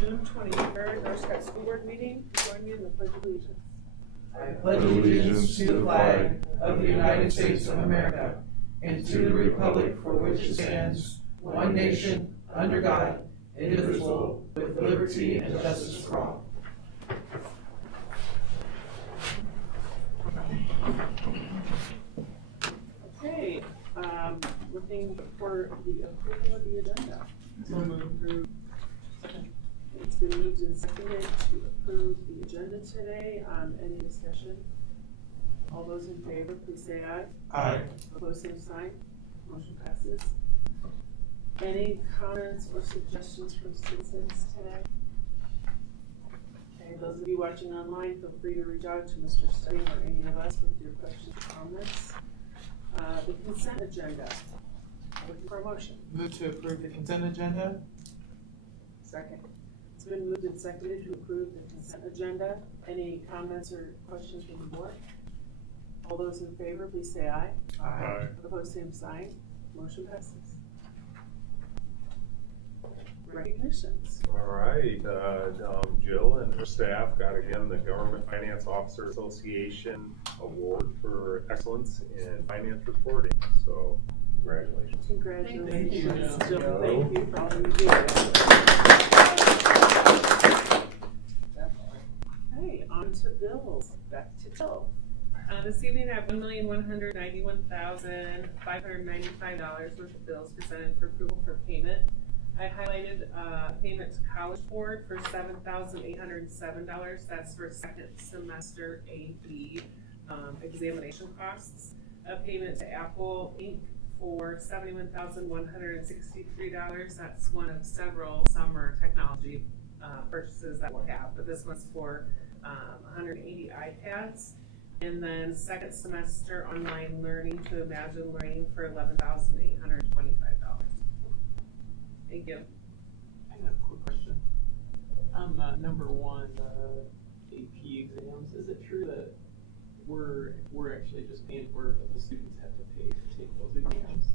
June 23rd, Northcott School Board meeting. Join me in the Pledge of Allegiance. I pledge allegiance to the flag of the United States of America and to the republic for which it stands, one nation, under God, indivisible, with liberty and justice for all. Okay, looking for the approval of the agenda. It's been moved and seconded to approve the agenda today. Any discussion? All those in favor, please say aye. Aye. Opposed, same sign. Motion passes. Any comments or suggestions from citizens today? Okay, those of you watching online, feel free to reach out to Mr. Stein or any of us with your questions or comments. The consent agenda. Looking for a motion. Move to approve the consent agenda. Second. It's been moved and seconded to approve the consent agenda. Any comments or questions from the board? All those in favor, please say aye. Aye. Opposed, same sign. Motion passes. Recognitions. All right, Jill and her staff got again the Government Finance Officer Association Award for Excellence in Finance Reporting. So, congratulations. Congratulations. Thank you, Jill. Jill. Thank you for all you do. Hey, on to bills. Back to Jill. This evening I have $1,191,595 worth of bills presented for approval for payment. I highlighted payment to College Board for $7,807. That's for second semester AP examination costs. A payment to Apple Inc. for $71,163. That's one of several summer technology purchases that we'll have, but this one's for 180 iPads. And then second semester online learning to Imagine Learning for $11,825. Thank you. I got a quick question. Number one, AP exams. Is it true that we're actually just paying for it, but the students have to pay to take those exams?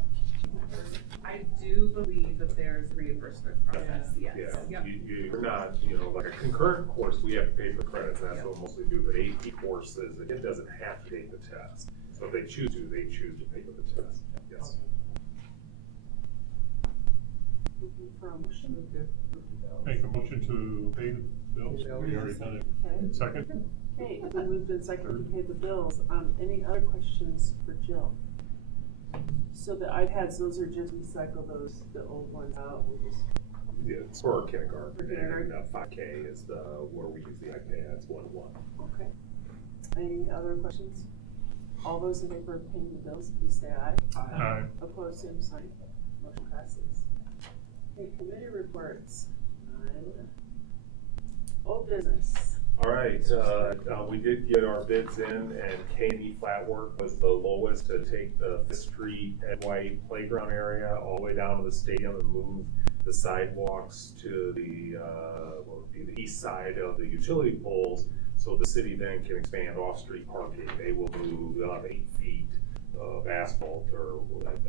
I do believe that there's a reimbursement process, yes. Yeah, Yep. you're not, like a concurrent course, we have to pay for credits, and that's what mostly do, but AP courses, it doesn't have to take the test. So if they choose to, they choose to pay for the test, yes. Looking for a motion. Make a motion to pay the bills. We already done it. Okay. Second? Okay, it's been moved and seconded to pay the bills. Any other questions for Jill? So the iPads, those are just recycle the old ones out. We'll just Yeah, it's for kindergarten, For kindergarten. and 5K is where we use the iPads 1-to-1. Okay. Any other questions? All those in favor of paying the bills, please say aye. Aye. Opposed, same sign. Motion passes. Okay, committee reports. Old business. All right, we did get our bids in, and K&E Flatwork was the lowest to take the Fifth Street Ed White playground area all the way down to the stadium and move the sidewalks to the, what would be the east side of the utility poles, so the city then can expand off-street parking. They will move 8 feet of asphalt, or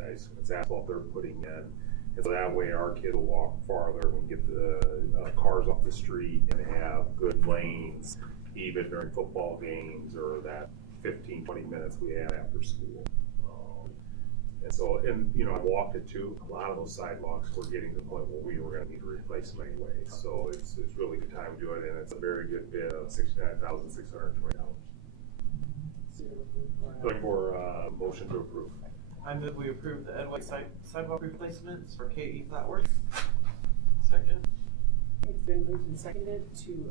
I assume it's asphalt they're putting in. And so that way our kid will walk farther when we get the cars off the street and have good lanes, even during football games or that 15-20 minutes we have after school. And so, I walked it too. A lot of those sidewalks were getting to the point where we were going to need to replace them anyway. So it's really good time to do it, and it's a very good bid of $69,620. Looking for a motion to approve. I move we approve the Ed White sidewalk replacements for K.E. Flatwork. Second. It's been moved and seconded to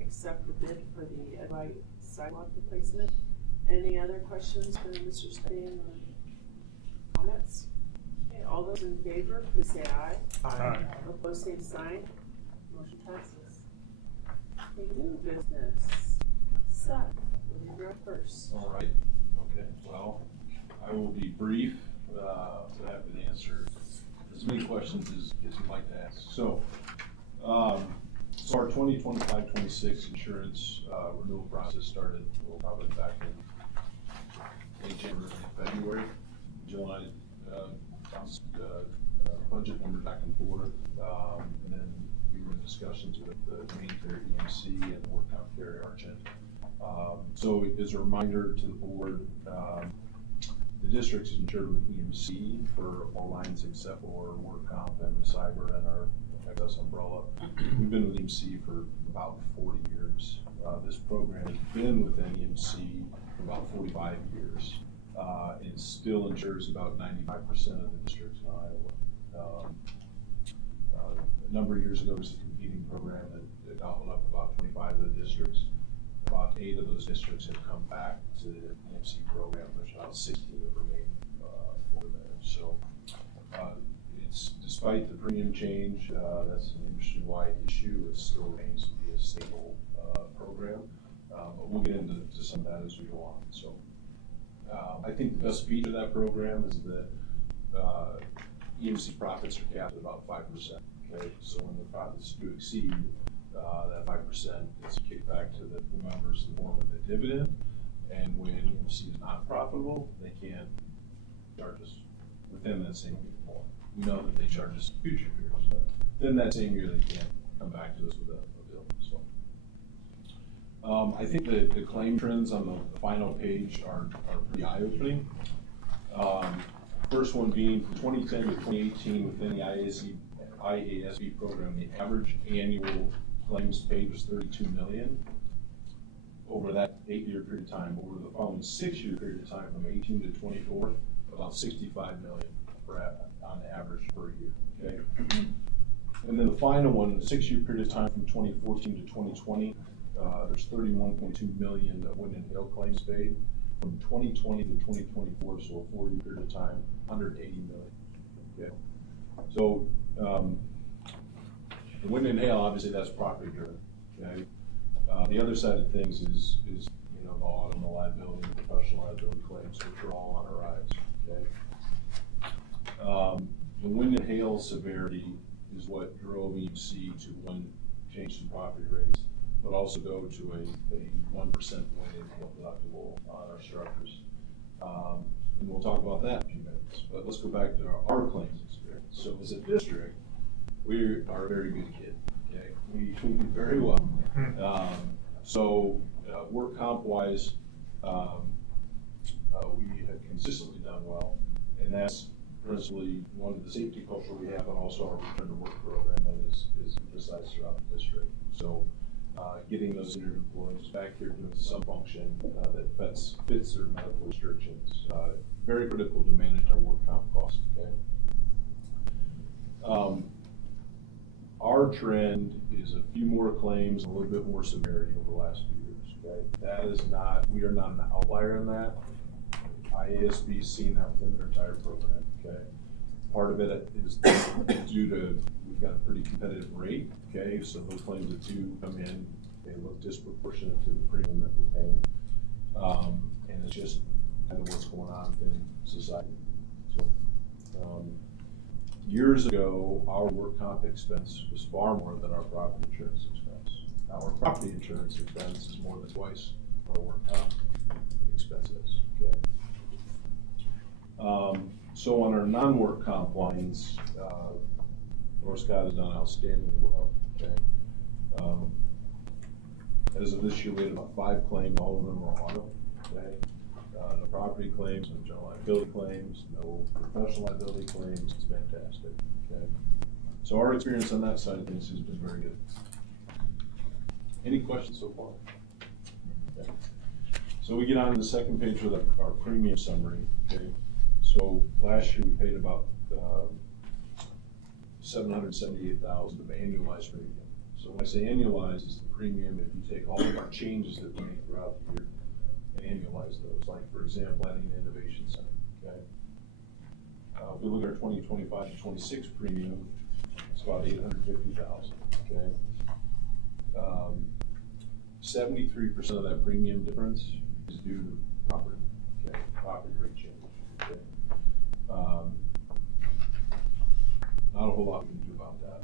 accept the bid for the Ed White sidewalk replacement. Any other questions for Mr. Stein or comments? Okay, all those in favor, please say aye. Aye. Opposed, same sign. Motion passes. Okay, new business. Seth, will you go first? All right, okay, well, I will be brief, so that would answer as many questions as you'd like to ask. So our 2025-26 insurance renewal process started, probably back in late January, February. Jill and I bounced budget numbers back and forth, and then we went discussions with the main carrier EMC and the work comp carrier Argent. So as a reminder to the board, the district's insured with EMC for all lines except for work comp and cyber and our excess umbrella. We've been with EMC for about 40 years. This program has been with EMC for about 45 years. It still insures about 95% of the districts in Iowa. A number of years ago, it was a competing program that gobbled up about 25 of the districts. About 8 of those districts have come back to the EMC program. There's about 16 that remain over there. So it's despite the premium change, that's an industry-wide issue. It still remains to be a stable program. But we'll get into some of that as we go on. So I think the best feature of that program is that EMC profits are capped at about 5%. Okay, so when the profits do exceed that 5%, is kicked back to the members in the form of a dividend. And when EMC is not profitable, they can't charge us within that same year. We know that they charge us future years, but then that same year they can't come back to us with a bill. So I think the claim trends on the final page are pretty eye-opening. First one being from 2010 to 2018 within the IASB program, the average annual claims paid was $32 million. Over that 8-year period of time, over the following 6-year period of time, from 18 to 24, about $65 million on average per year. Okay, and then the final one, the 6-year period of time from 2014 to 2020, there's 31.2 million of wind and hail claims paid. From 2020 to 2024, so a 4-year period of time, 180 million. Okay, so the wind and hail, obviously, that's property driven. Okay, the other side of things is the auto and the liability, and professional liability claims, which are all on a rise. Okay, the wind and hail severity is what drove EMC to one, change in property rates, but also go to a 1% wind and hail deductible on our structures. And we'll talk about that in a few minutes. But let's go back to our claims experience. So as a district, we are a very good kid. Okay, we do very well. So work comp wise, we have consistently done well, and that's principally one of the safety culture we have, and also our return to work program that is emphasized throughout the district. So getting those injured employees back here doing some function that fits their medical restrictions, very critical to manage our work comp costs. Okay. Our trend is a few more claims, a little bit more severity over the last few years. Okay, that is not, we are not an outlier in that. IASB has seen that within their entire program. Okay, part of it is due to we've got a pretty competitive rate. Okay, so those claims that do come in, they look disproportionate to the premium that we're paying, and it's just kind of what's going on in society. So. Years ago, our work comp expense was far more than our property insurance expense. Now, our property insurance expense is more than twice what our work comp expense is. Okay. So on our non-work comp lines, North Scott has done outstanding well. Okay. As of this year, we had about 5 claims. All of them were auto. Okay. No property claims, no general liability claims, no professional liability claims. It's fantastic. Okay. So our experience on that side of things has been very good. Any questions so far? Okay. So we get on to the second page with our premium summary. Okay. So last year we paid about $778,000 of annualized premium. So when I say annualized, it's the premium if you take all of our changes that we made throughout the year and annualize those. Like, for example, adding an innovation center. Okay. If we look at our 2025 to 26 premium, it's about $850,000. Okay. 73% of that premium difference is due to property. Okay. Property rate change. Okay. Not a whole lot we can do about that.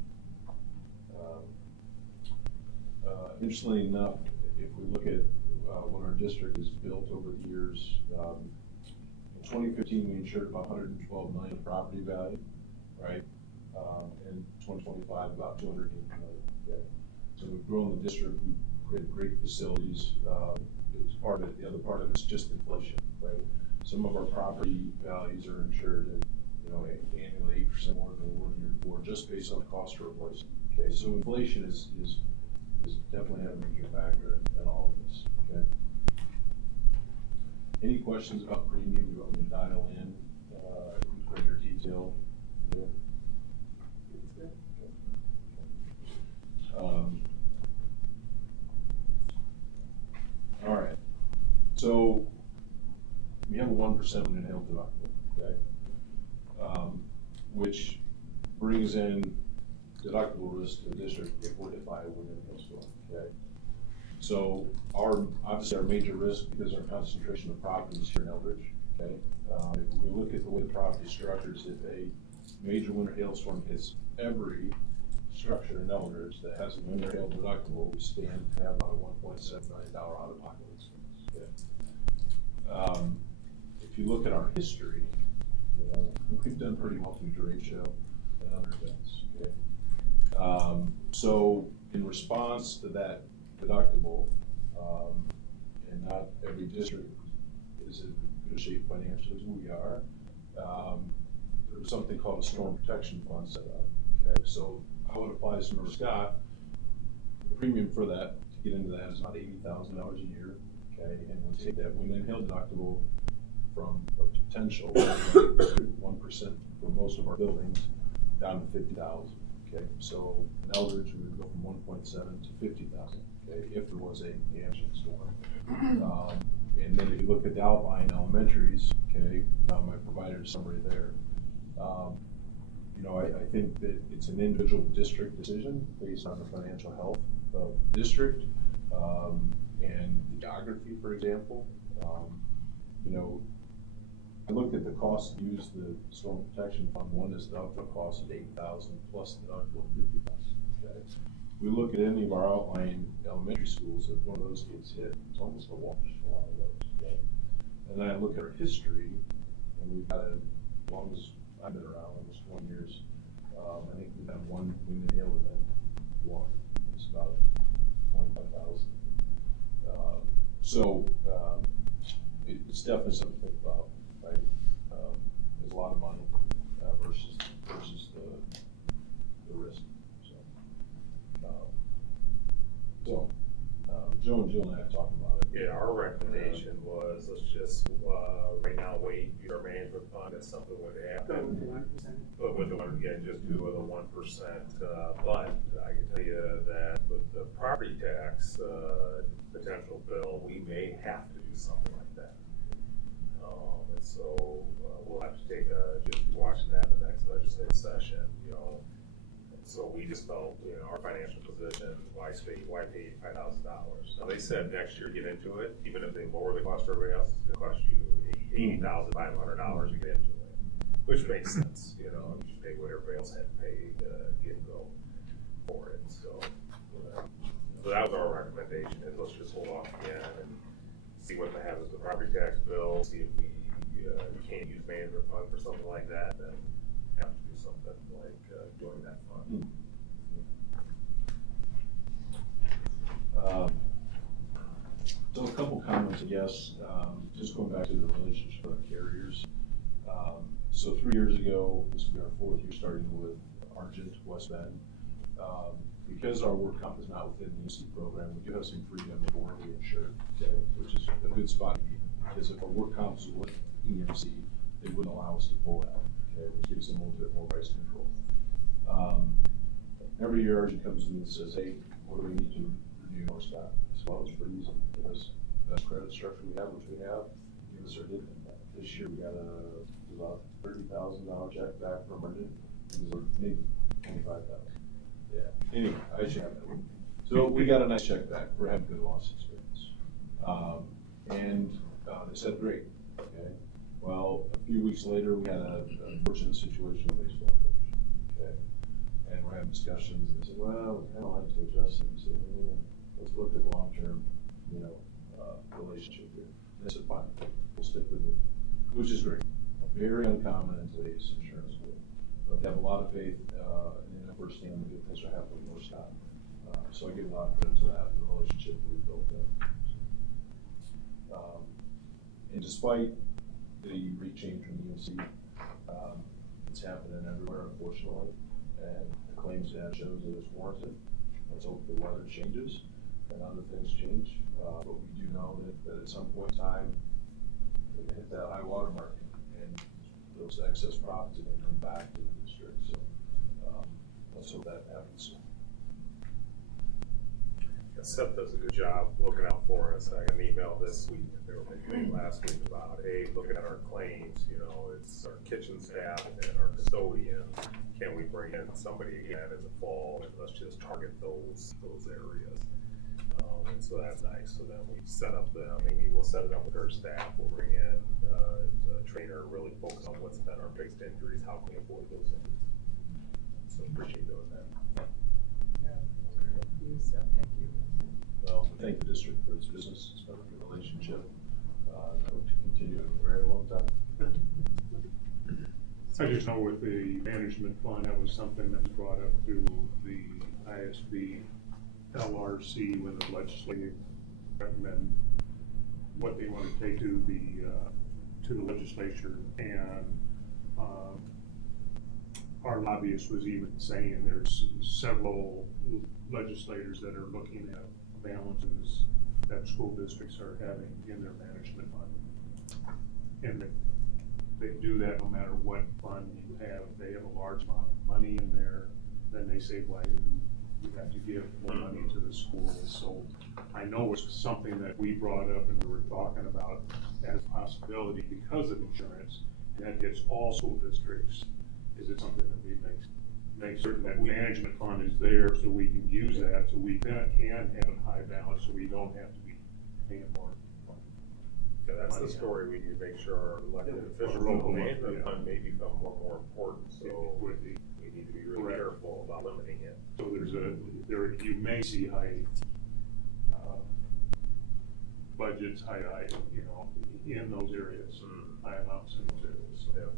Interestingly enough, if we look at when our district is built over the years, in 2015 we insured about $112 million property value, right? In 2025 about $280 million. Okay? So we've grown the district, we've created great facilities, it's part of it, the other part of it's just inflation, right? Some of our property values are insured at, annually 8% more than we were the year before, just based on the cost to replace it. Okay, so inflation is definitely a major factor in all of this, okay? Any questions about premium you want me to dial in, greater detail? Yeah. All right, so we have a 1% inhaled deductible, okay? Which brings in deductible risk to the district if we're hit by a wind and hailstorm, okay? So obviously our major risk, because our concentration of property is here in Eldridge, okay? If we look at the way the property is structured, if a major wind or hailstorm hits every structure in Eldridge that has a wind or hail deductible, we stand to have about a $1.7 million out-of-pocket expense, okay? If you look at our history, we've done pretty well through derecho and other events, okay? So in response to that deductible, and not every district is in good shape financially as we are, there was something called a storm protection fund set up, okay? So how it applies to River Scott, the premium for that, to get into that, is about $80,000 a year, okay? And we'll take that wind and hail deductible from a potential 1% for most of our buildings down to $50,000. Okay, so in Eldridge we would go from 1.7 to 50,000. Okay, if there was a damaging storm. And then if you look at the outlying elementaries, okay, I provided a summary there. I think that it's an individual district decision based on the financial health of the district and the geography, for example. I looked at the cost to use the storm protection fund. One is the upfront cost of $8,000 plus the deductible of $50,000. Okay. We look at any of our outlying elementary schools. If one of those gets hit, it's almost a wash. A lot of those. Okay. And then I look at our history, and we've had, as long as I've been around, almost 20 years. I think we've had one wind and hail event. One. It's about 25,000. It's definitely something to think about. Right? There's a lot of money versus the risk. Joe and Jill and I have talked about it. Yeah, our recommendation was let's just right now wait, use our management fund if something would happen. But with the one, again, just do with a 1%. But I can tell you that with the property tax potential bill, we may have to do something like that. And so we'll have to take just be watching that in the next legislative session. So we just felt, our financial position, why pay $5,000? Now they said next year get into it, even if they lower the cost for everybody else, it's going to cost you $80,500 to get into it, which makes sense. You should pay what everybody else had to pay to get and go for it. So that was our recommendation. Is let's just hold off again and see what happens with the property tax bill. See if we can't use management fund for something like that, then have to do something like join that fund. So a couple comments, I guess, just going back to the relationship with carriers. So 3 years ago, this will be our 4th year starting with Argent, West Bend. Because our work comp is not within the EMC program, we do have some freedom to board we insure, okay, which is a good spot to be. Because if our work comp is with EMC, they wouldn't allow us to pull that, okay, which gives them a little bit more price control. Every year Argent comes in and says, hey, what do we need to renew our stock? Well, it's pretty easy. Give us the best credit structure we have, which we have. Give us our dividend back. This year we got about $30,000 check back from Argent. Maybe $25,000. Yeah. Anyway, I should have that. So we got a nice check back for having good loss experience. They said, great. Okay. Well, a few weeks later, we had an unfortunate situation with baseball coach. Okay. And we're having discussions, and they said, well, we kind of like to adjust things. So, let's look at the long-term, relationship here. And they said, fine, we'll stick with it, which is great. Very uncommon in today's insurance world. But they have a lot of faith in the first hand that good things are happening with Scott. So I give a lot of credit to that, the relationship that we built there. And despite the rate change from EMC, it's happening everywhere, unfortunately, and the claims data shows that it's warranted. Let's hope the weather changes and other things change, but we do know that at some point in time, we're gonna hit that high water mark, and those excess profits are gonna come back to the district, so, let's hope that happens. Seth does a good job looking out for us. I got an email this week, or maybe last week, about, hey, looking at our claims, you know, it's our kitchen staff and our custodian. Can we bring in somebody again in the fall, and let's just target those areas. And so that's nice. So then we set up maybe we'll set it up with our staff. We'll bring in a trainer, really focus on what's been our biggest injuries, how can we avoid those injuries. So appreciate doing that. Thank you. Well, I thank the district for its business. It's been a good relationship. I hope to continue it for a very long time. I just know with the management fund, that was something that was brought up through the ISB LRC when the legislature recommend what they want to take to the legislature, and our lobbyist was even saying there's several legislators that are looking at balances that school districts are having in their management fund. And they do that no matter what fund you have. If they have a large amount of money in there, then they say, why do you have to give more money to the schools? So I know it's something that we brought up and we were talking about as a possibility because of insurance, and that hits all school districts. Is it something that we make certain that management fund is there so we can use that, so we can have a high balance, so we don't have to be paying more. Yeah, that's the story. We need to make sure our elected officials know management fund may become more important, so we need to be really careful about limiting it. So you may see high budgets, in those areas, high amounts in those areas. So. Yeah.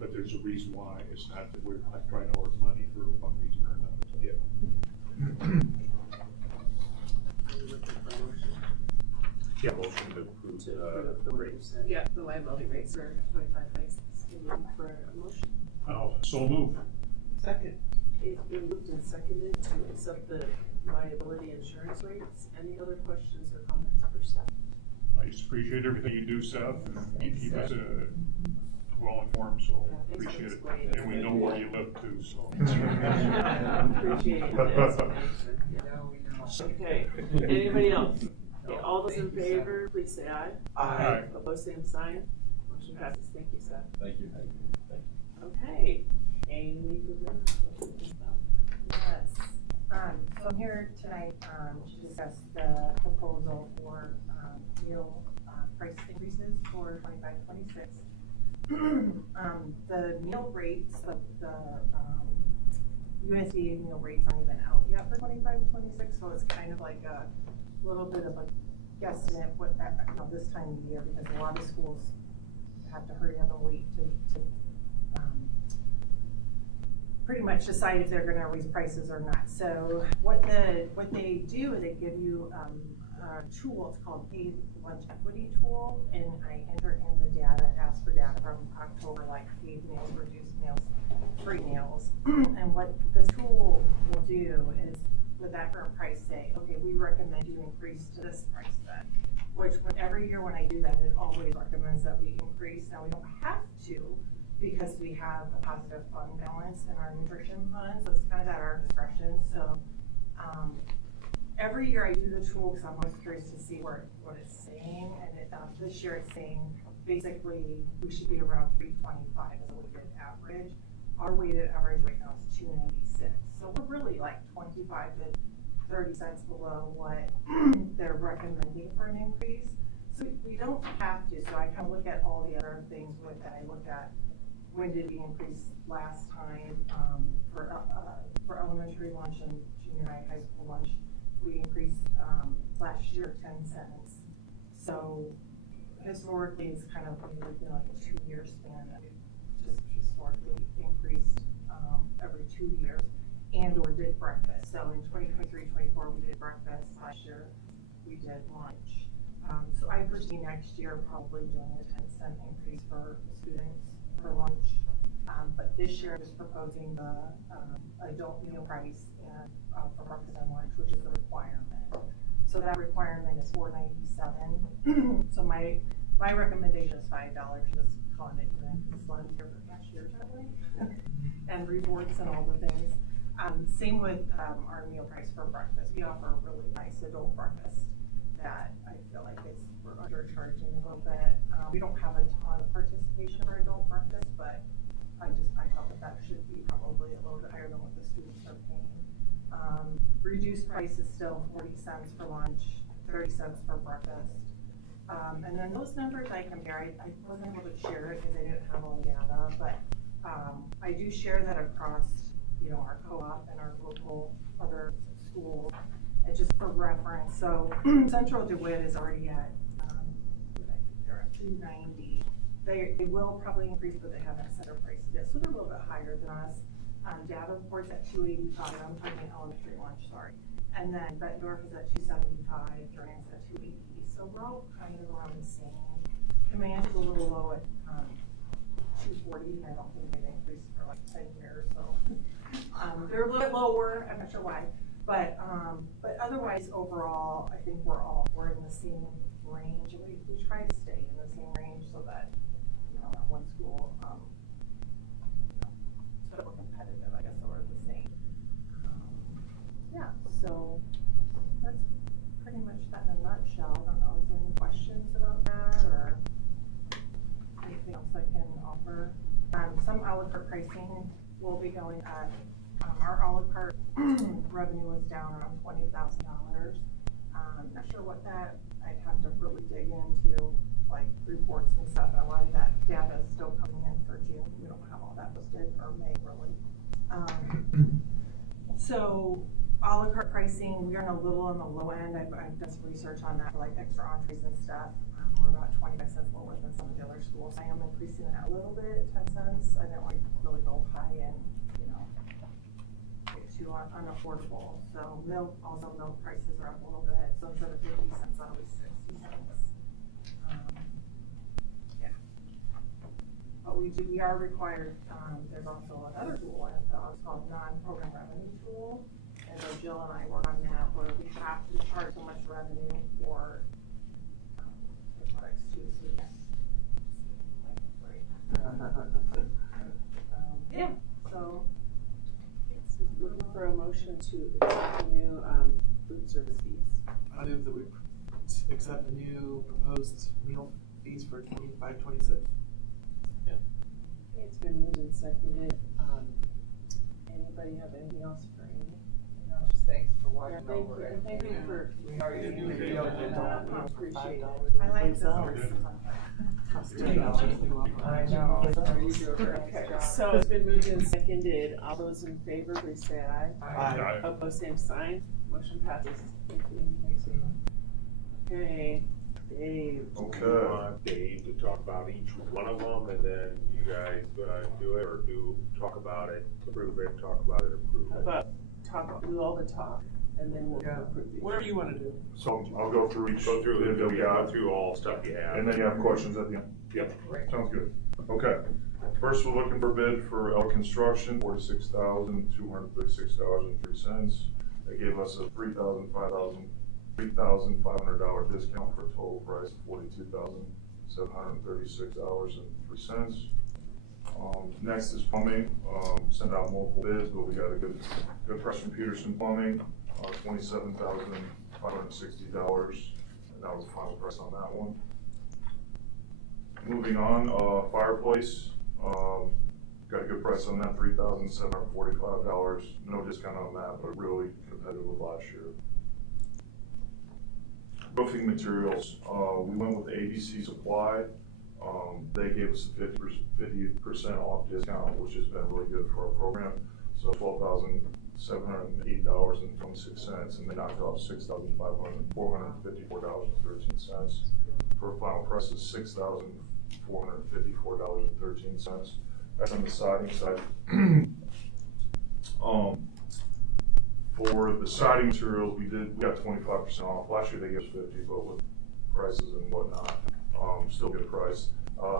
But there's a reason why. It's not that we're not trying to hoard money for one reason or another. So. Yeah. Yeah, motion to approve the rates. Yeah, the liability rates are 25 basis. Looking for a motion. So move. Second. It's been moved and seconded to accept the liability insurance rates. Any other questions or comments for staff? I just appreciate everything you do, Seth, and you keep us well informed, so appreciate it. And we know where you live too, so. Appreciate it. Okay, anybody else? Okay, all those in favor, please say aye. Aye. Opposed, same sign. Motion passes. Thank you, Seth. Thank you. Okay. Amy Gouveia. Yes, so I'm here tonight, to discuss the proposal for, meal, price increases for 25-26. The meal rates, the USDA meal rates aren't even out yet for 25-26, so it's kind of like a little bit of a guesstimate this time of year, because a lot of schools have to hurry up and wait to pretty much decide if they're going to raise prices or not. So what they do is they give you a tool. It's called Paid Lunch Equity Tool, and I enter in the data, ask for data from October, like paid meals, reduced meals, free meals. And what this tool will do is, with that current price, say, okay, we recommend you increase to this price then. Which every year when I do that, it always recommends that we increase. Now we don't have to, because we have a positive fund balance in our nutrition fund, so it's kind of at our discretion. So every year I do the tool because I'm always curious to see what it's saying, and this year it's saying basically we should be around 325 as a weighted average. Our weighted average right now is 296, so we're really like 25 to 30 cents below what they're recommending for an increase. So we don't have to. So I kind of look at all the other things with that. I look at when did we increase last time for elementary lunch and junior high school lunch. We increased last year 10 cents. So historically, it's kind of like a 2-year span that we've just historically increased every 2 years. and or did breakfast. So in 2023-24, we did breakfast. Last year, we did lunch. So I foresee next year probably doing a 10-cent increase for students for lunch. But this year I'm just proposing the adult meal price and, for breakfast and lunch, which is the requirement. So that requirement is $4.97. So my recommendation is $5, just calling it, because it's lunch here for cashier, and rewards and all the things. Same with our meal price for breakfast. We offer a really nice adult breakfast that I feel like we're undercharging a little bit. We don't have a ton of participation for adult breakfast, but I felt that should be probably a little bit higher than what the students are paying. Reduced price is still 40 cents for lunch, 30 cents for breakfast. And then those numbers I compare, I wasn't able to share it because I didn't have all the data, but I do share that across, our co-op and our local other schools, and just for reference. So Central DeWitt is already at, they're at 290. They will probably increase, but they haven't set their prices yet, so they're a little bit higher than us. Davenport's at 285. I'm talking elementary lunch, sorry. And then Bettendorf is at 275. Durant's at 280. So we're all kind of around the same. Command is a little low at 240. I don't think they've increased for like 10 years, so they're a little bit lower. I'm not sure why, but otherwise overall, I think we're in the same range. We try to stay in the same range so that that one school so that we're competitive. I guess so we're the same. Yeah. So that's pretty much that in a nutshell. I don't know, is there any questions about that or anything else I can offer? Some a la carte pricing will be going at, our a la carte revenue is down around $20,000. Not sure what that, I'd have to really dig into, like reports and stuff. A lot of that data is still coming in for June. We don't have all that listed, or May really. So a la carte pricing, we are a little on the low end. I've done some research on that, like extra entrees and stuff. We're about 25 cents lower than some of the other schools. I am increasing it a little bit, 10 cents. I don't want to really go high and, get too unaffordable. So milk prices are up a little bit. So instead of 50 cents, that'll be 60 cents. Yeah. But we are required, there's also another tool, it's called non-program revenue tool. And so Jill and I work on that where we have to charge so much revenue for products to students. Yeah, so. Looking for a motion to accept the new food service fees. I move that we accept the new proposed meal fees for 25-26. Okay, it's been moved and seconded. Anybody have anything else for Amy? No, just thanks for watching Yeah, over it. thank you for. We already do Appreciate it. I like this person. I know. Okay, so it's been moved and seconded. All those in favor, please say aye. Aye. Opposed, same sign. Motion passes. Thank you. Okay, Dave. Okay. We want Dave to talk about each one of them, and then you guys do it, or talk about it, approve it, talk about it, approve How it. about do all the talk, and then we'll approve these. Whatever you want to do. So I'll go through each. Go through, bid that we got, go through all stuff you have. and then you have questions at the end. Yep. Sounds good. Okay. First, we're looking for bid for L Construction, $46,236.03. They gave us a $3,500 discount for a total price of $42,736.03. Next is plumbing. Sent out multiple bids, but we got a good price from Peterson Plumbing, $27,560, and that was the final price on that one. Moving on, fireplace, got a good price on that, $3,745. No discount on that, but really competitive with last year. Roofing materials, we went with ABC Supply. They gave us a 50% off discount, which has been really good for our program. So $12,708.26, and they knocked off $6,454.13 for a final price of $6,454.13. That's on the siding side. For the siding materials, we got 25% off. Last year they gave us 50, but with prices and whatnot, still good price.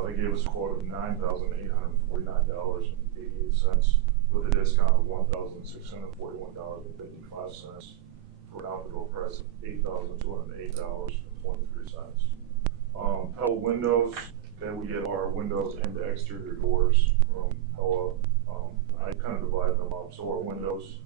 They gave us a quote of $9,849.88 with a discount of $1,641.55 for an outdoor price of $8,208.23. Pella windows, okay, we get our windows and the exterior doors from Pella. I kind of divide them up. So our windows,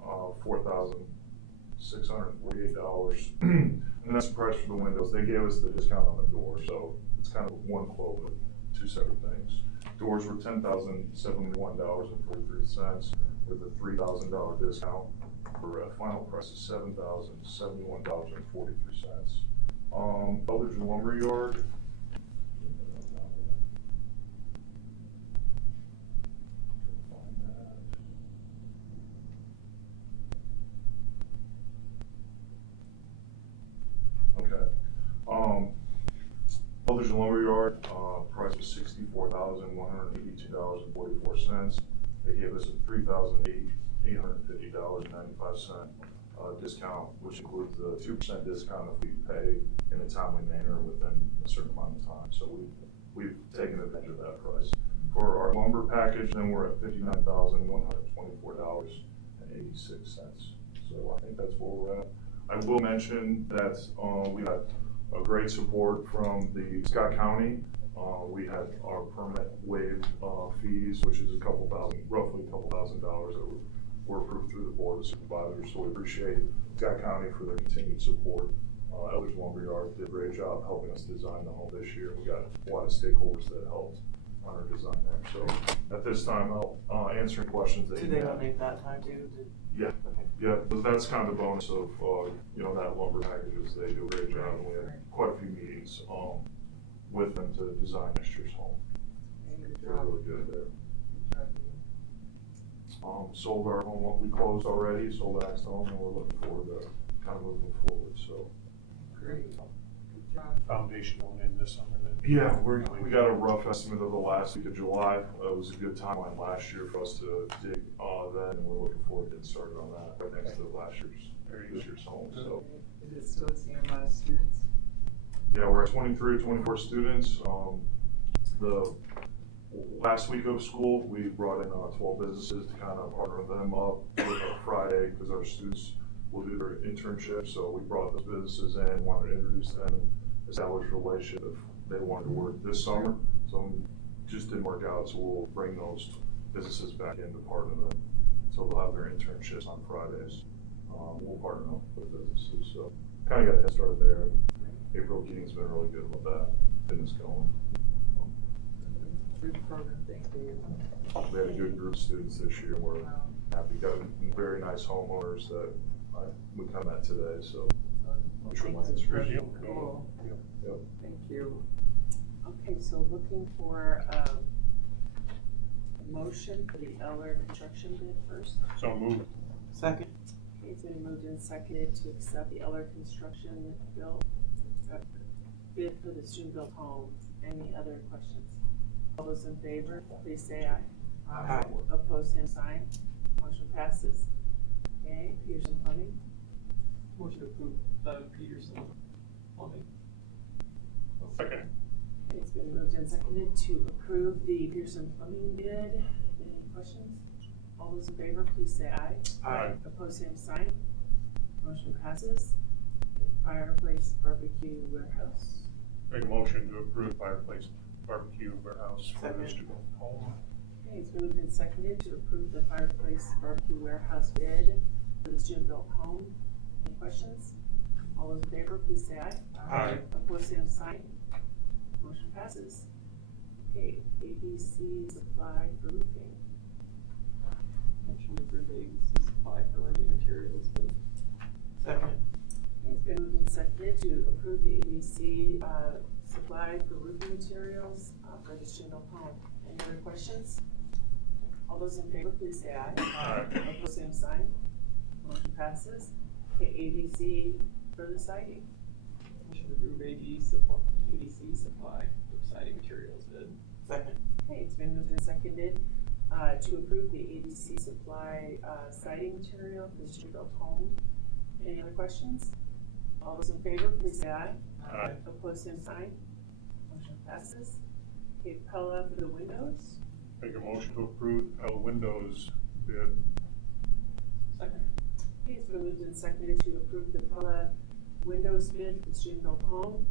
$4,648, and that's the price for the windows. They gave us the discount on the door, so it's kind of one quote with two separate things. Doors were $10,071.43 with a $3,000 discount for a final price of $7,071.43. Eldridge Lumberyard. Eldridge Lumberyard, price was $64,182.44. They gave us a $3,850.95 discount, which includes the 2% discount if we pay in a timely manner within a certain amount of time. So we've taken advantage of that price. For our lumber package, then we're at $59,124.86. So I think that's where we're at. I will mention that we got a great support from the Scott County. We had our permit waived fees, which is roughly a couple thousand dollars that were approved through the Board of Supervisors. So we appreciate Scott County for their continued support. Eldridge Lumberyard did a great job helping us design the home this year. We got a lot of stakeholders that helped on our design there. So at this time, I'll answer questions that Do you they have. donate that time too? Yeah. Okay. Yeah, but that's kind of the bonus of, that lumber packages. They do a great job, and we had quite a few meetings, with them to design next year's home. They're really good there. Sold our home, we closed already, sold Axstone, and we're looking forward to kind of moving forward, so. Great. Good job. Foundation going in this summer then? Yeah, we got a rough estimate of the last week of July. It was a good timeline last year for us to dig, then, and we're looking forward to getting started on that right next to this year's home, so. Is it still seeing a lot of students? Yeah, we're at 23 or 24 students. The last week of school, we brought in 12 businesses to kind of partner them up with our Friday, because our students will do their internship. So we brought those businesses in, wanted to introduce them, establish a relationship if they wanted to work this summer. So it just didn't work out, so we'll bring those businesses back in to partner them. So they'll have their internships on Fridays. We'll partner up with businesses. So kind of got a head start there. April Keating's been really good with that, getting us going. Good program, thank you. We had a good group of students this year. We're happy. Got very nice homeowners that we come at today, so. I'm sure my answer is. Cool. Yep. Thank you. Okay, so looking for a motion for the Eller construction bid first. So moved. Second. Okay, it's been moved and seconded to accept the Eller construction bid for the student-built home. Any other questions? All those in favor, please say aye. Aye. Opposed, same sign. Motion passes. Okay, Peterson Plumbing. Motion to approve Peterson Plumbing. Second. Okay, it's been moved and seconded to approve the Peterson Plumbing bid. Any questions? All those in favor, please say aye. Aye. Opposed, same sign. Motion passes. Fireplace Barbecue Warehouse. Make a motion to approve Fireplace Barbecue Warehouse for the student home. Okay, it's been moved and seconded to approve the Fireplace Barbecue Warehouse bid for the student-built home. Any questions? All those in favor, please say aye. Aye. Opposed, same sign. Motion passes. Okay, ABC Supply for Roofing. Motion to approve ABC Supply for roofing materials bid. Second. It's been moved and seconded to approve the ABC Supply for roofing materials for the student home. Any other questions? All those in favor, please say aye. Aye. Opposed, same sign. Motion passes. Okay, ABC for the siding. Motion to approve ABC Supply for siding materials bid. Second. Okay, it's been moved and seconded to approve the ABC Supply, siding material for the student-built home. Any other questions? All those in favor, please say aye. Aye. Opposed, same sign. Motion passes. Okay, Pella for the windows. Make a motion to approve Windows bid. Second. Okay, it's been moved and seconded to approve the Pella windows bid for the student-built home.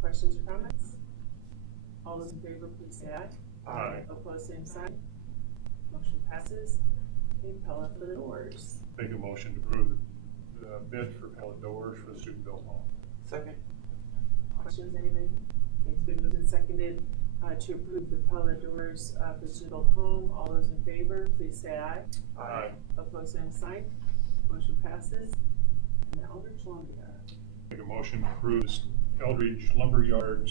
Questions or comments? All those in favor, please say aye. Aye. Opposed, same sign. Motion passes. Okay, Pella for the doors. Make a motion to approve the bid for pellet doors for the student-built home. Second. Questions, anybody? Okay, it's been moved and seconded to approve the Pella doors for the student-built home. All those in favor, please say aye. Aye. Opposed, same sign. Motion passes. And the Eldridge Lumberyard. Make a motion to approve the Eldridge Lumberyard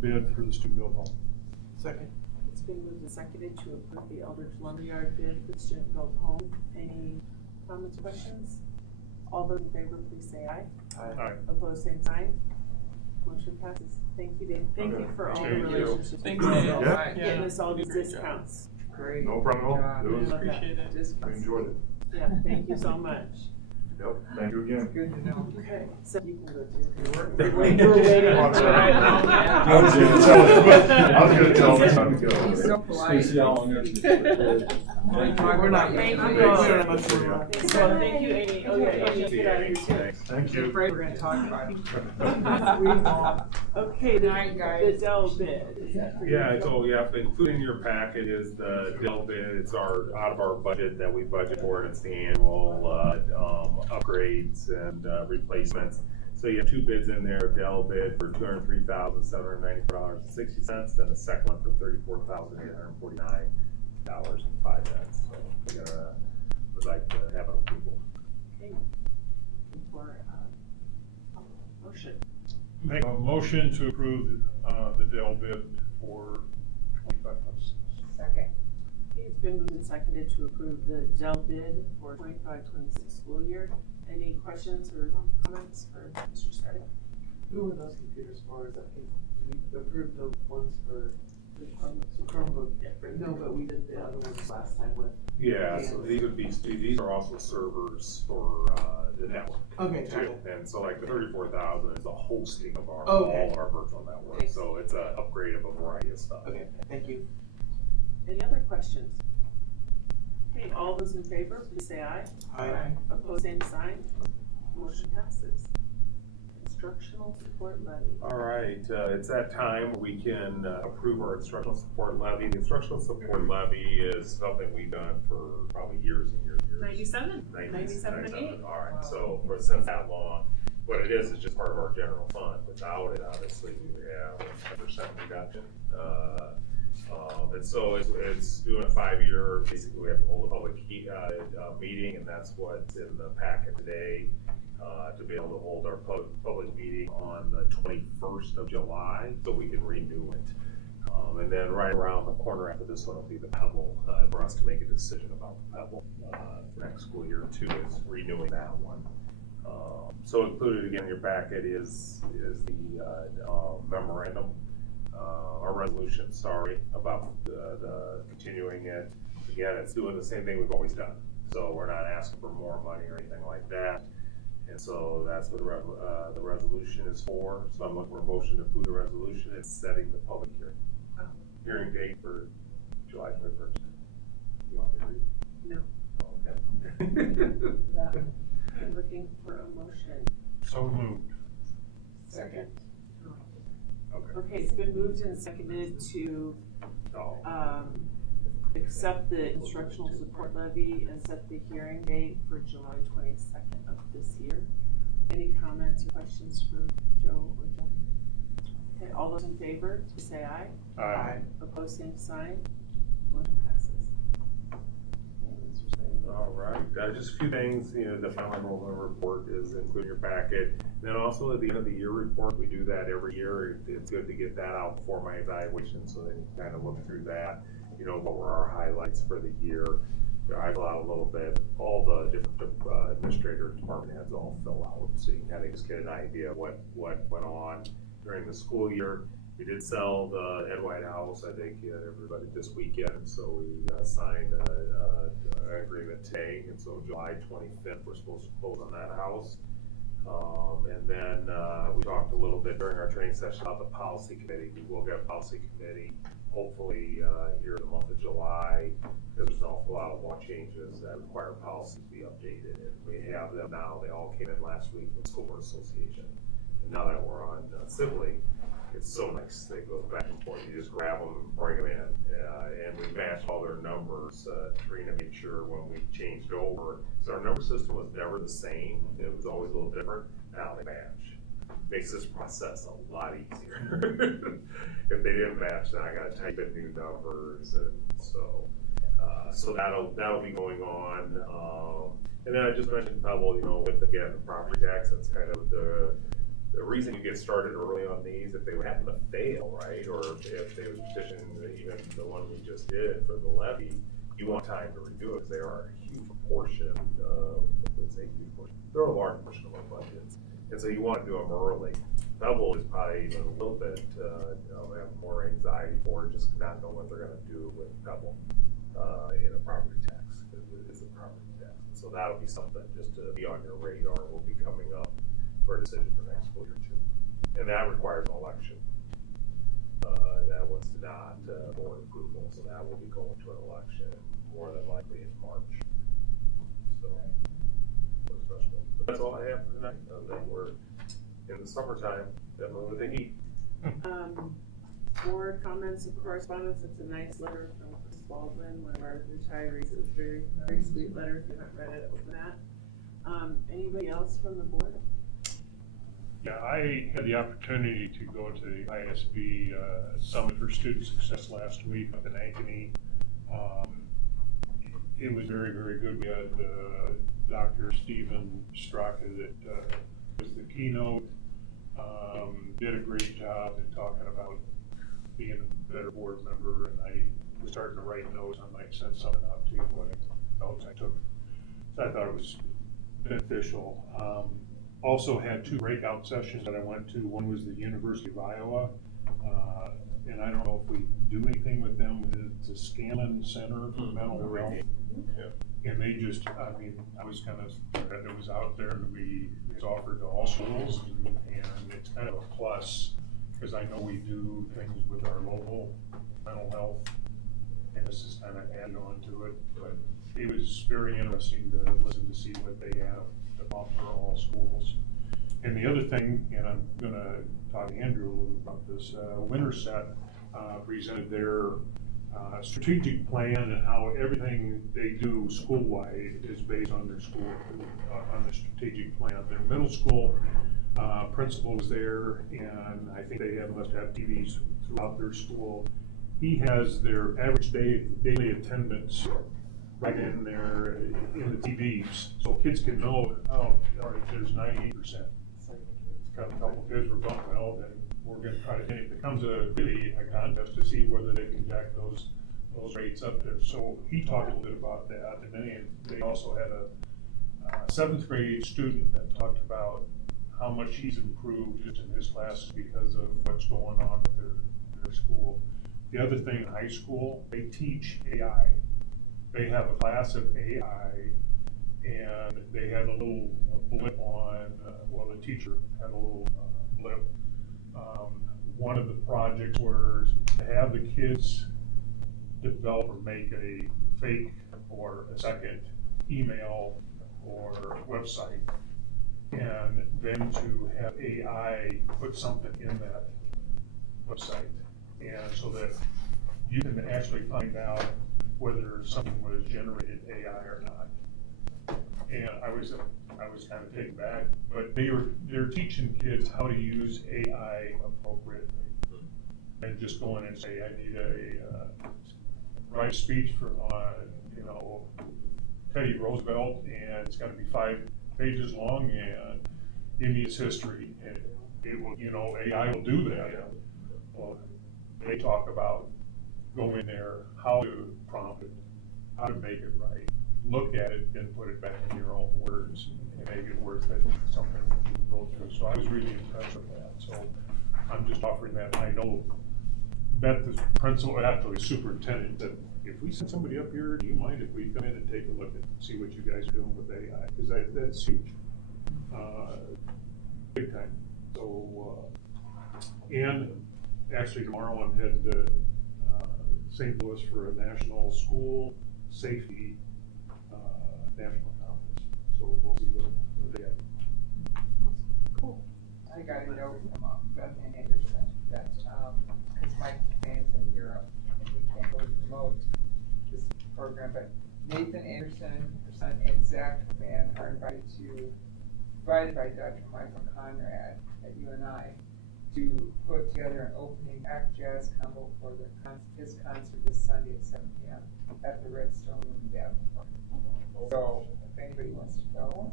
bid for the student-built home. Second. It's been moved and seconded to approve the Eldridge Lumberyard bid for the student-built home. Any comments, questions? All those in favor, please say aye. Aye. Opposed, same sign. Motion passes. Thank you, Dave. Thank you for all the Thank you. relationships. Thanks, Dave. Yeah. Getting us all these Great job. discounts. Great. No problem at all. It was, Love that. Appreciate it. I enjoyed it. Yeah, thank you so much. Yep, thank you again. Good to know. Okay, so you can go to your work. You're We're waiting. Oh, sorry. Right. I was gonna tell him time to go. He's so polite. Stacy, how long have you- We're not. Thank we you. don't have much more. So, thank you, Amy. Oh, yeah, Amy, get out of here too. Thank I'm you. afraid we're gonna talk about it. We won't. Okay, Night, the guys. Dell bid. Is that for you? Yeah, so yeah, included in your packet is the Dell bid. It's out of our budget that we budget for. It's the annual upgrades and replacements. So you have two bids in there, Dell bid for $203,794.60, and the second one for $34,849.05. So we would like to have an approval. Okay. For, motion. Make a motion to approve the Dell bid for $25,000. Second. Okay, it's been moved and seconded to approve the Dell bid for 25-26 school year. Any questions or comments for Mr. Steady? Who were those computers for? Is that we approved the ones for the Chromebook? No, but we did the other ones last time with. Yeah, so these are also servers for the network. Okay, Too. gotcha. And so like the 34,000 is the hosting of our, Okay. all of our virtual network. So it's an upgrade of a variety of stuff. Okay, thank you. Any other questions? Okay, all those in favor, please say aye. Aye. Opposed, same sign. Motion passes. Instructional support levy. All right, it's that time where we can approve our instructional support levy. The instructional support levy is something we've done for probably years and years and years. 97? 97, 98. all right, so since that long, what it is just part of our general fund. Without it, obviously, we would have a 10% reduction. And so it's doing a 5-year, basically we have to hold a public meeting, and that's what's in the packet today, to be able to hold our public meeting on the 21st of July, so we can renew it. And then right around the corner after this one will be the Pebble, for us to make a decision about the Pebble, for next school year too, is renewing that one. So included again in your packet is the memorandum, our resolution, sorry, about the continuing it. Again, it's doing the same thing we've always done. So we're not asking for more money or anything like that. And so that's what the resolution is for. So I'm looking for a motion to approve the resolution. It's setting the public hearing date for July 21st. You want me to read? No. Okay. I'm looking for a motion. So moved. Second. Okay, it's been moved and seconded to Oh. accept the instructional support levy and set the hearing date for July 22nd of this year. Any comments or questions for Joe or Jen? Okay, all those in favor, please say aye. Aye. Opposed, same sign. Motion passes. Okay, Mr. Staley. All right, just a few things, the final enrollment report is included in your packet. Then also at the end of the year report, we do that every year. It's good to get that out before my evaluation, so then you can kind of look through that. What were our highlights for the year? I fill out a little bit, all the different administrator department heads all fill out, so you can kind of just get an idea of what went on during the school year. We did sell the Ed White house, I think, everybody this weekend, so we signed an agreement today, and so July 25th, we're supposed to close on that house. And then we talked a little bit during our training session about the policy committee. We will get a policy committee hopefully here in the month of July, because there's an awful lot of law changes that require policy to be updated. And we have them now. They all came in last week from the School Board Association. And now that we're on civilly, it's so nice. They go back and forth. You just grab them and bring them in. And we matched all their numbers. Trina made sure when we changed over, so our number system was never the same. It was always a little different. Now they match. Makes this process a lot easier. If they didn't match, then I gotta type in new numbers, and so that'll be going on. And then I just mentioned Pebble, with again the property tax. That's kind of the reason you get started early on these. If they would happen to fail, right, or if they would petition even the one we just did for the levy, you want time to redo it because they are a huge portion. Let's say huge portion. They're a large portion of our budgets. And so you want to do them early. Pebble is probably even a little bit, have more anxiety for just not knowing what they're going to do with Pebble in a property tax, because it is a property tax. So that'll be something just to be on your radar. Will be coming up for a decision for next school year too. And that requires an election. That was not board approval, so that will be going to an election more than likely in March. So. That's all I have for tonight. Then we're in the summertime, definitely with the heat. Board comments and correspondence. It's a nice letter from Chris Baldwin, one of our retirees. It was a very, very sweet letter. If you haven't read it, open that. Anybody else from the board? Yeah, I had the opportunity to go to the ISB Summit for Student Success last week up in Ankeny. It was very, very good. We had Dr. Stephen Straka that was the keynote, did a great job in talking about being a better board member, and I was starting to write notes. I might send something out to you, what notes I took. So I thought it was beneficial. Also had 2 breakout sessions that I went to. One was the University of Iowa, and I don't know if we do anything with them. It's a Scanlon Center for Mental Health. Yeah. And they just, I was kind of, it was out there, and it's offered to all schools, and it's kind of a plus, because I know we do things with our local mental health, and this is kind of added on to it, but it was very interesting to listen to see what they have to offer all schools. And the other thing, and I'm gonna talk to Andrew a little about this, Winterset presented their strategic plan and how everything they do school-wide is based on their school, on the strategic plan. Their middle school principal was there, and I think they must have TVs throughout their school. He has their average daily attendance right in there in the TVs, so kids can know, all right, there's 98%. Got a couple kids were bumping, well, then we're going to try to, and it becomes a contest to see whether they can jack those rates up there. So he talked a little bit about that, and then they also had a 7th grade student that talked about how much he's improved just in his classes because of what's going on with their school. The other thing in high school, they teach AI. They have a class of AI, and they had a little blip on, the teacher had a little blip. One of the projects was to have the kids develop or make a fake or a second email or website, and then to have AI put something in that website, and so that you can actually find out whether something was generated AI or not. And I was kind of taken back, but they're teaching kids how to use AI appropriately, and just go in and say, I need write a speech for Teddy Roosevelt, and it's got to be 5 pages long, and give me his history, and it will, AI will do that. Well, they talk about go in there, how to prompt it, how to make it right, look at it, then put it back in your own words and make it worth it, something you can go through. So I was really impressed with that. So I'm just offering that. I know Beth, the principal, actually superintendent, that if we send somebody up here, do you mind if we come in and take a look and see what you guys are doing with AI? Because that's huge. Big time. So, and actually tomorrow I'm headed to St. Louis for a national school safety national conference. So we'll see what they have. I got a note from Beth Anderson that, because Mike Man's in Europe, and we can't really promote this program, but Nathan Anderson, her son, and Zach Mann are invited by Dr. Michael Conrad at UNI to put together an opening act jazz combo for his concert this Sunday at 7 p.m. at the Redstone Room in Davenport. So, if anybody wants to go,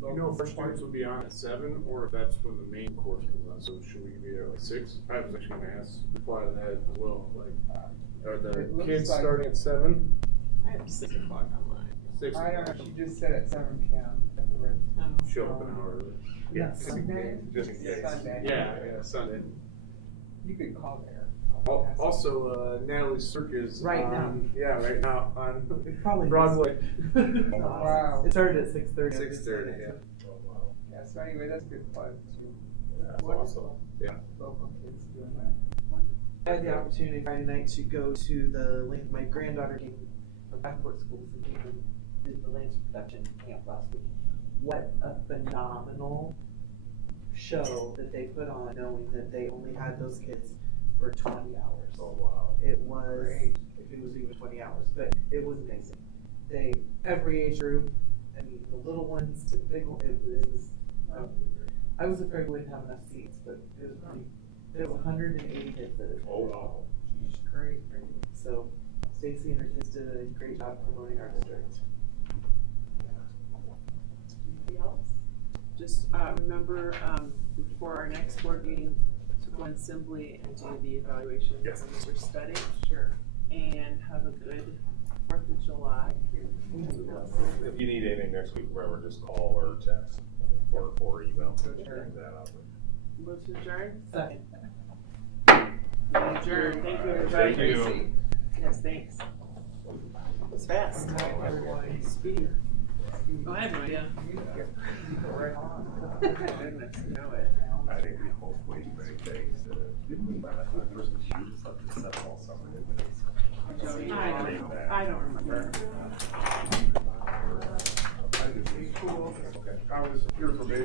You know if our students will be on at 7, or if that's when the main course comes on, so should we be there at 6? I was actually gonna ask, reply to that as well, like, are the It looks kids like- starting at 7? I have 6 o'clock on mine. 6? I don't know, she just said at 7 p.m. at the Redstone. Show up an hour early. Yeah, Sunday? Just in case. Sunday. Yeah, Sunday. You could call there. Also, Natalie Circus. Right now. Yeah, right now on It probably Broadway. Wow. It started at 6:30. 6:30, yeah. Yeah, so anyway, that's a good plug too. That's awesome. Yeah. Local kids doing that. I had the opportunity Friday night to go to my granddaughter came from Backport Schools and came and did the Lance production camp last week. What a phenomenal show that they put on, knowing that they only had those kids for 20 hours. Oh, wow. It was, if it was even 20 hours, but it was amazing. Every age group, I mean, the little ones to the big ones, it was, I was afraid we wouldn't have enough seats, but it was pretty, there was 180 kids that Oh, wow. Great. So Stacy and her kids did a great job promoting our district. Anybody else? Just remember, before our next board meeting, to go in assembly and do the evaluation Yes. on what we're studying. Sure. And have a good 4th of July. If you need anything next week, remember, just call or text or email. Sure. That out. Move to adjourn? Second. Adjourn. Thank you, everybody. Thank you. Yes, thanks. It's fast. Good night, everyone. Speed. Oh, I have no idea. You go right on. Goodness, you know it. I think we hopefully break things. Didn't we buy that person shoes up to 7 all summer? I don't remember. Cool. I was here for base.